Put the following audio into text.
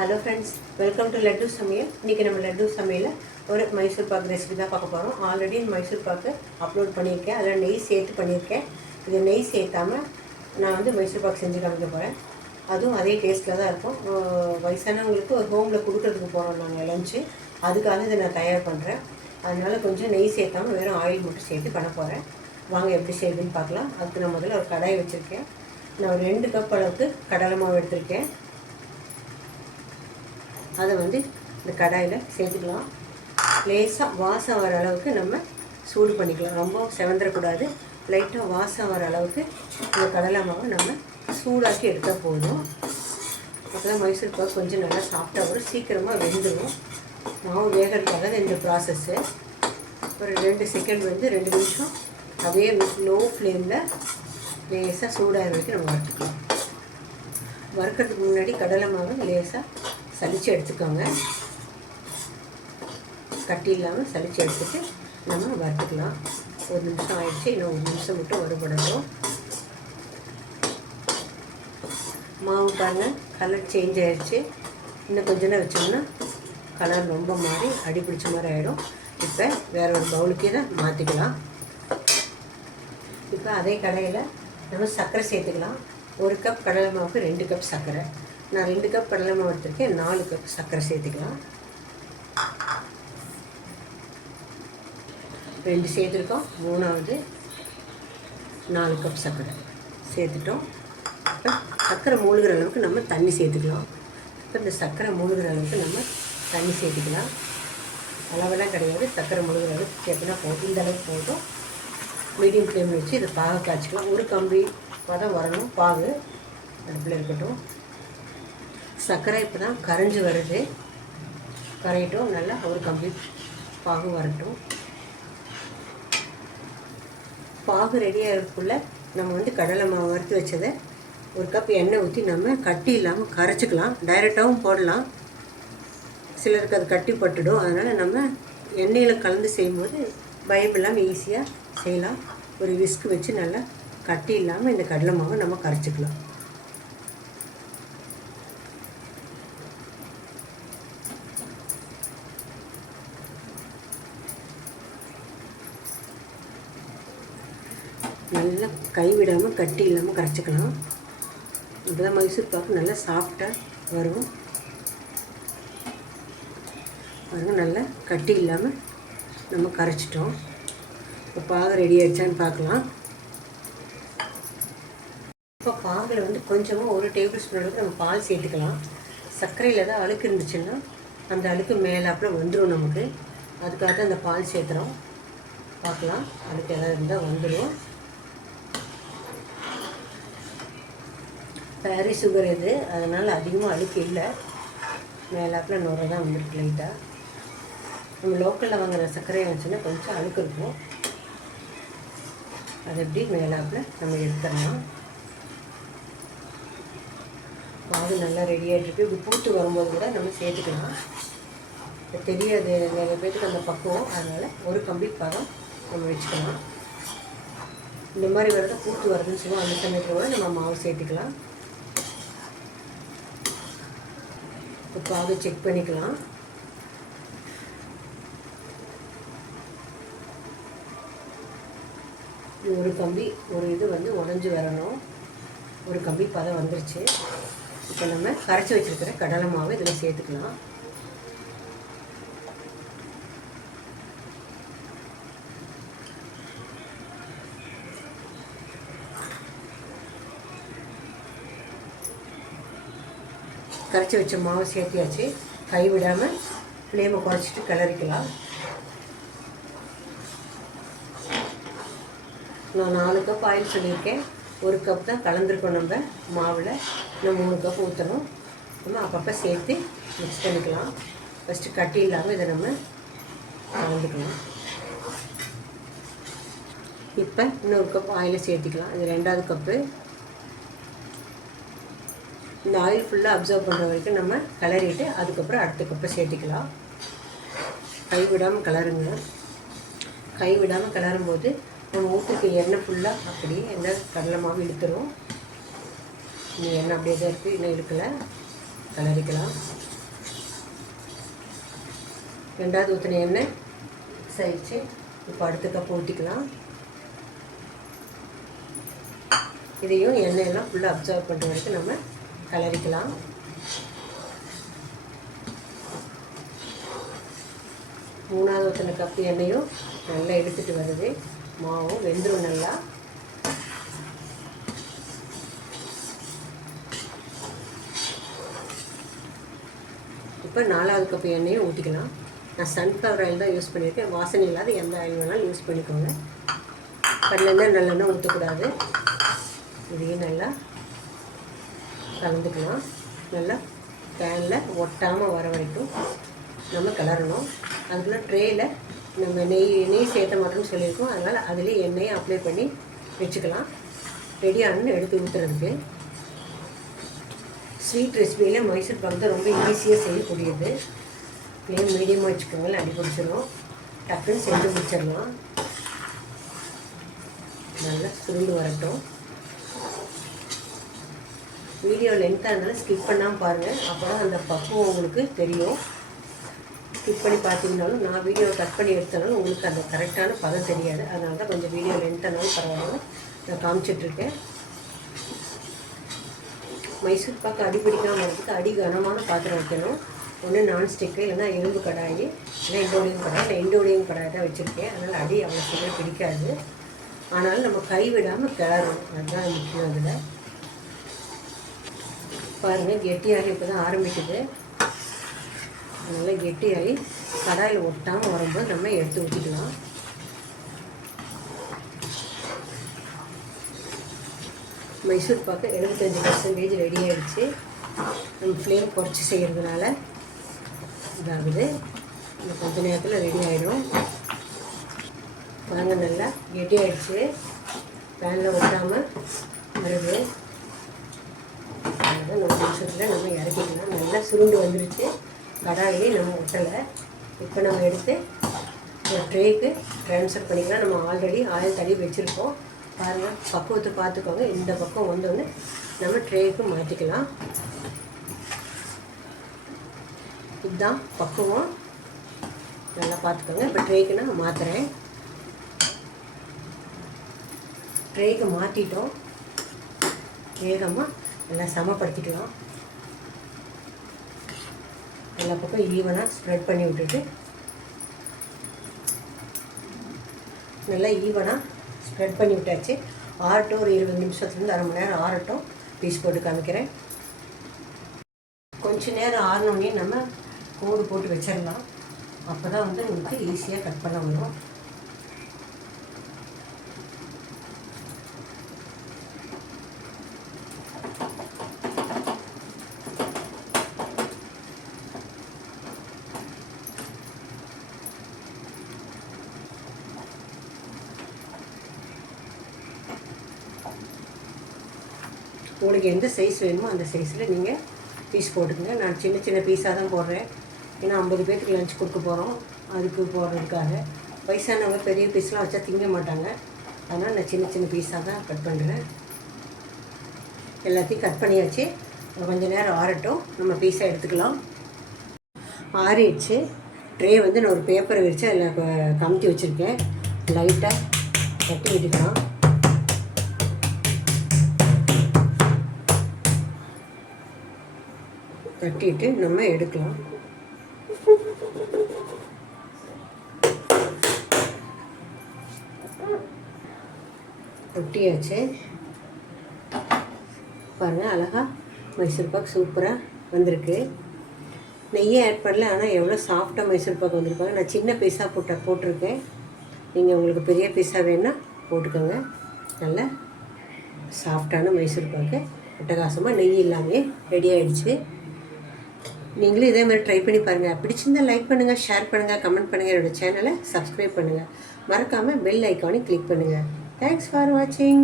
Hello friends, welcome to laddu சமையல். இன்றைக்கி நம்ம லட்டு சமையலில் ஒரு மைசூர் பாக்கு ரெசிபி தான் பார்க்க போகிறோம். ஆல்ரெடி மைசூர் பாக்கு அப்லோட் பண்ணியிருக்கேன், அதில் நெய் சேர்த்து பண்ணியிருக்கேன். இது நெய் சேர்த்தாமல் நான் வந்து மைசூர் பாக்கு செஞ்சு காமிக்க போகிறேன். அதுவும் அதே டேஸ்ட்டில் தான் இருக்கும். வயசானவங்களுக்கு ஒரு ஹோமில் கொடுக்கறதுக்கு போகிறோம் நாங்கள் லஞ்சு, அதுக்காக இதை நான் தயார் பண்ணுறேன். அதனால் கொஞ்சம் நெய் சேர்த்தாமல் வெறும் ஆயில் மட்டும் சேர்த்து பண்ண போகிறேன். வாங்க எப்படி செய்யுதுன்னு பார்க்கலாம். அதுக்கு நான் முதல்ல ஒரு கடாய் வச்சுருக்கேன். நான் ஒரு 2 கப் அளவுக்கு கடலை மாவு எடுத்திருக்கேன். அதை வந்து இந்த கடாயில் சேர்த்துக்கலாம். லேசாக வாசம் வர அளவுக்கு நம்ம சூடு பண்ணிக்கலாம். ரொம்ப செவந்துடக்கூடாது. லைட்டாக வாசம் வர அளவுக்கு இந்த கடலை மாவை நம்ம சூடாக்கி எடுத்தால் போதும். அப்போ தான் மைசூர் பாக்கு கொஞ்சம் நல்லா சாஃப்டாக வரும், சீக்கிரமாக வெந்துடும். மாவு வேகிறதுக்காக இந்த ப்ராசஸ்ஸு. ஒரு 2 செகண்ட் வந்து 2 நிமிஷம் அப்படியே லோ ஃப்ளேமில் லேசாக சூடாக வரைக்கும் நம்ம வறுத்துக்கலாம். வறுக்கிறதுக்கு முன்னாடி கடலை மாவு லேசாக சலிச்சு எடுத்துக்கோங்க. கட்டி இல்லாமல் சலிச்சு எடுத்துட்டு நம்ம வறுத்துக்கலாம். 1 நிமிஷம் ஆயிடுச்சு, இன்னும் 1 நிமிஷம் மட்டும் வறுபடட்டும். மாவு பாருங்கள், கலர் சேஞ்ச் ஆகிடுச்சு. இன்னும் கொஞ்ச நேரம் வச்சோம்னா கலர் ரொம்ப மாறி அடி பிடிச்ச மாதிரி ஆகிடும். இப்போ வேறு ஒரு பவுலுக்கே தான் மாற்றிக்கலாம். இப்போ அதே கடையில் நம்ம சர்க்கரை சேர்த்துக்கலாம். 1 கப் கடலை மாவுக்கு 2 கப் சர்க்கரை. நான் 2 கப் கடலை மாவு எடுத்துருக்கேன், 4 கப் சர்க்கரை சேர்த்துக்கலாம். 2 சேர்த்துருக்கோம், 3வது 4 கப் சர்க்கரை சேர்த்துட்டோம். இப்போ சர்க்கரை மூழ்கிற அளவுக்கு நம்ம தண்ணி சேர்த்துக்கலாம். இப்போ இந்த சர்க்கரை மூழ்கிற அளவுக்கு நம்ம தண்ணி சேர்த்துக்கலாம். அளவெல்லாம் கிடையாது, சர்க்கரை மூழ்கிற அளவுக்கு சேர்த்துனா போதும். இந்த அளவுக்கு போதும். மீடியம் ஃப்ளேமில் வச்சு இதை பாக காய்ச்சிக்கலாம். ஒரு கம்பி பதம் வரணும். பாகு அடுப்பில் இருக்கட்டும். சர்க்கரை இப்போ தான் கரைஞ்சி வருது, கரையட்டும். நல்லா ஒரு கம்பி பாகு வரட்டும். பாகு ரெடியாக இருக்கக்குள்ள நம்ம வந்து கடலை மாவு வறுத்து வச்சதை 1 கப் எண்ணெய் ஊற்றி நம்ம கட்டி இல்லாமல் கரைச்சிக்கலாம். டைரெக்டாகவும் போடலாம், சிலருக்கு அது கட்டி பட்டுடும். அதனால் நம்ம எண்ணெயில் கலந்து செய்யும்போது பயம் இல்லாமல் ஈஸியாக செய்யலாம். ஒரு விஸ்க் வச்சு நல்லா கட்டி இல்லாமல் இந்த கடலை மாவை நம்ம கரைச்சிக்கலாம். நல்லா கைவிடாமல் கட்டி இல்லாமல் கரைச்சிக்கலாம். இப்போ தான் மைசூர் பாக்கு நல்லா சாஃப்டாக வரும். பாருங்கள், நல்லா கட்டி இல்லாமல் நம்ம கரைச்சிட்டோம். இப்போ பாகு ரெடி ஆகிடுச்சான்னு பார்க்கலாம். இப்போ பாகில் வந்து கொஞ்சமாக 1 டேபிள் ஸ்பூன் அளவுக்கு நம்ம பால் சேர்த்துக்கலாம். சர்க்கரையில் தான் அழுக்கு இருந்துச்சுன்னா அந்த அழுக்கு மேலாப்பில் வந்துடும் நமக்கு. அதுக்காக தான் அந்த பால் சேர்த்துறோம். பார்க்கலாம், அழுக்கு எதாவது இருந்தால் வந்துடும். பேரி சுகர் இது, அதனால் அதிகமாக அழுக்கு இல்லை. மேலாப்பில் நுரை தான் வந்துருக்கு லைட்டாக. நம்ம லோக்கலில் வாங்குகிற சர்க்கரையை வச்சுன்னா கொஞ்சம் அழுக்கு இருக்கும். அது எப்படி மேலாப்பில் நம்ம எடுத்துடலாம். பாகு நல்லா ரெடி ஆகிட்டுருக்கு. இப்படி பூத்து வரும்போது கூட நம்ம சேர்த்துக்கலாம். இப்போ தெரியாது நிறைய பேருக்கு அந்த பக்குவம், அதனால் ஒரு கம்பி பதம் நம்ம வச்சுக்கலாம். இந்த மாதிரி வரத பூத்து வருதுன்னு சொல்லுவோம். அந்த சமயத்தில் கூட நம்ம மாவு சேர்த்துக்கலாம். இப்போ பாகு செக் பண்ணிக்கலாம். ஒரு கம்பி ஒரு இது வந்து உடஞ்சி வரணும். ஒரு கம்பி பதம் வந்துருச்சு. இப்போ நம்ம கரைச்சி வச்சுருக்கிற கடலை மாவு இதில் சேர்த்துக்கலாம். கரைச்சி வச்ச மாவு சேர்த்தியாச்சு. கை விடாமல் ஃப்ளேமை குறைச்சிட்டு கிளறிக்கலாம். நான் 4 கப் ஆயில் சொல்லியிருக்கேன். 1 கப் தான் கலந்துருக்கோம் நம்ம மாவில். இன்னும் 3 கப் ஊற்றணும். நம்ம அப்பப்போ சேர்த்து மிக்ஸ் பண்ணிக்கலாம். ஃபஸ்ட்டு கட்டி இல்லாமல் இதை நம்ம கலந்துக்கலாம். இப்போ இன்னொரு கப் ஆயிலை சேர்த்துக்கலாம். இது 2வது கப்பு. இந்த ஆயில் ஃபுல்லாக அப்சர்வ் பண்ணுற வரைக்கும் நம்ம கிளறிட்டு அதுக்கப்புறம் அடுத்த கப்பை சேர்த்துக்கலாம். கை விடாமல் கிளறுங்க. கை விடாமல் கிளறும்போது நம்ம ஊற்றுக்கு எண்ணெய் ஃபுல்லாக அப்படியே எண்ணெய் கடலை மாவு இழுத்துரும். இன்னும் எண்ணெய் அப்படியே தான் இருக்குது, இன்னும் இழுக்கலை. கிளறிக்கலாம். ரெண்டாவது ஊற்றின எண்ணெய் ஆயிடுச்சு. இப்போ அடுத்த கப் ஊற்றிக்கலாம். இதையும் எண்ணெயெல்லாம் ஃபுல்லாக அப்சர்வ் பண்ணுற வரைக்கும் நம்ம கலரிக்கலாம். மூணாவது ஊற்றின கப்பு எண்ணெயும் நல்லா எடுத்துகிட்டு வருது. மாவும் வெந்துடும் நல்லா. இப்போ 4வது கப்பு எண்ணெயும் ஊற்றிக்கலாம். நான் சன்ஃப்ளவர் ஆயில் தான் யூஸ் பண்ணியிருக்கேன். வாசனை இல்லாத எந்த ஆயில் வேணாலும் யூஸ் பண்ணிக்கோங்க. கடலெண்ணெய் நல்லெண்ணெய் ஊற்றக்கூடாது. இதையும் நல்லா கலந்துக்கலாம். நல்லா பேனில் ஒட்டாமல் வர வரைக்கும் நம்ம கிளறணும். அதுக்குள்ள ட்ரேயில் நம்ம நெய் சேர்த்த மாட்டோம்னு சொல்லியிருக்கோம். அதனால் அதிலே எண்ணெயை அப்ளை பண்ணி வச்சுக்கலாம். ரெடியானு எடுத்து ஊற்றுறதுக்கு. ஸ்வீட் ரெசிபியில் மைசூர் பாக்கு தான் ரொம்ப ஈஸியாக செய்யக்கூடியது. ஃப்ளேம் மீடியமாக வச்சுக்கோங்க, அடி பிடிச்சிடும். டக்குன்னு செஞ்சு முடிச்சிடலாம். நல்லா சுருண்டு வரட்டும். வீடியோ லென்த்தாக இருந்தாலும் ஸ்கிப் பண்ணாமல் பாருங்கள். அப்போ தான் அந்த பக்குவம் உங்களுக்கு தெரியும். ஸ்கிப் பண்ணி பார்த்தீங்கன்னாலும் நான் வீடியோ கட் பண்ணி எடுத்தனாலும் உங்களுக்கு அந்த கரெக்டான பதம் தெரியாது. அதனால தான் கொஞ்சம் வீடியோ லென்த்தானாலும் பரவாயில்ல நான் காமிச்சிட்ருக்கேன். மைசூர் பாக்கு அடி பிடிக்காமல் இருக்கிறதுக்கு அடி கனமான பாத்திரம் வைக்கணும். ஒன்று நான்ஸ்டிக்கு, இல்லைன்னா இரும்பு கடாய், இல்லை இண்டோலியம் கடாய். இல்லை இண்டோலியம் கடாய் தான் வச்சுருக்கேன். அதனால் அடி அவ்வளோ சீக்கிரம் பிடிக்காது. ஆனாலும் நம்ம கை விடாமல் கிளறணும். அதுதான் முக்கியம். அதில் பாருங்கள், கெட்டியாகி இப்போ தான் ஆரம்பிக்குது. நல்லா கெட்டியாகி கடாயில் ஒட்டாமல் வரும்போது நம்ம எடுத்து ஊற்றிக்கலாம். மைசூர் பாக்கு 75% ரெடி ஆகிடுச்சு. நம்ம ஃப்ளேம் குறைச்சி செய்கிறதுனால இதாகுது. இன்னும் கொஞ்சம் நேரத்தில் ரெடி ஆகிடும். பாருங்கள், நல்லா கெட்டி ஆகிடுச்சு. பேனில் ஒட்டாமல் வருது. அதனால் 4 நிமிஷத்தில் நம்ம இறக்கிக்கலாம். நல்லா சுருண்டு வந்துருச்சு. கடாயே நம்ம ஒட்டலை. இப்போ நம்ம எடுத்து ஒரு ட்ரேக்கு ட்ரான்ஸ்ஃபர் பண்ணிக்கலாம். நம்ம ஆல்ரெடி ஆயில் தடவி வச்சுருக்கோம். பாருங்கள், பக்குவத்தை பார்த்துக்கோங்க. இந்த பக்கம் வந்தோடனே நம்ம ட்ரேக்கு மாற்றிக்கலாம். இதுதான் பக்குவம். நல்லா பார்த்துக்கோங்க. இப்போ ட்ரேக்கு நான் மாற்றுறேன். ட்ரேக்கு மாற்றிட்டோம். வேகமாக நல்லா சமப்படுத்திக்கலாம். எல்லா பக்கம் ஈவனாக ஸ்ப்ரெட் பண்ணி விட்டுட்டு நல்லா ஈவனாக ஸ்ப்ரெட் பண்ணி விட்டாச்சு. ஆறட்டும். ஒரு 20 நிமிஷத்துலேருந்து அரை மணி நேரம் ஆறட்டும். பீஸ் போட்டு காமிக்கிறேன். கொஞ்சம் நேரம் ஆறினோடனே நம்ம கோடு போட்டு வச்சிடலாம். அப்போ தான் வந்து உங்களுக்கு ஈஸியாக கட் பண்ண வரும். உங்களுக்கு எந்த சைஸ் வேணுமோ அந்த சைஸில் நீங்கள் பீஸ் போட்டுக்கங்க. நான் சின்ன சின்ன பீஸாக தான் போடுறேன். ஏன்னா 50 பேருக்கு லஞ்ச் கொடுக்க போகிறோம். அதுக்கு போடுறதுக்காக. வயசானவங்க பெரிய பீஸ்லாம் வச்சா திங்க மாட்டாங்க. அதனால் நான் சின்ன சின்ன பீஸாக தான் கட் பண்ணுறேன். எல்லாத்தையும் கட் பண்ணியாச்சு. கொஞ்சம் நேரம் ஆறட்டும். நம்ம பீஸாக எடுத்துக்கலாம். ஆறிடுச்சு. ட்ரே வந்து நான் ஒரு பேப்பரை வச்சு அதில் கமுத்தி வச்சுருக்கேன். லைட்டாக தட்டி விட்டுக்கலாம். தட்டிட்டு நம்ம எடுக்கலாம். ஒட்டியாச்சு. பாருங்கள், அழகாக மைசூர் பாக் சூப்பராக வந்திருக்கு. நெய்யை ஆட் பண்ணல. ஆனால் எவ்வளோ சாஃப்டாக மைசூர் பாக் வந்திருப்பாங்க. நான் சின்ன பீஸாக போட்டிருக்கேன். நீங்கள் உங்களுக்கு பெரிய பீஸாக வேணுன்னா போட்டுக்கோங்க. நல்லா சாஃப்டான மைசூர் பாக்கு அட்டகாசமாக நெய் இல்லாமல் ரெடி ஆகிடுச்சு. நீங்களும் இதே மாதிரி ட்ரை பண்ணி பாருங்கள். பிடிச்சிருந்தால் லைக் பண்ணுங்கள், ஷேர் பண்ணுங்கள், கமெண்ட் பண்ணுங்கள். என்னோடய சேனலை சப்ஸ்கிரைப் பண்ணுங்கள். மறக்காமல் பெல் ஐக்கானை கிளிக் பண்ணுங்கள். தேங்க்ஸ் ஃபார் வாட்சிங்.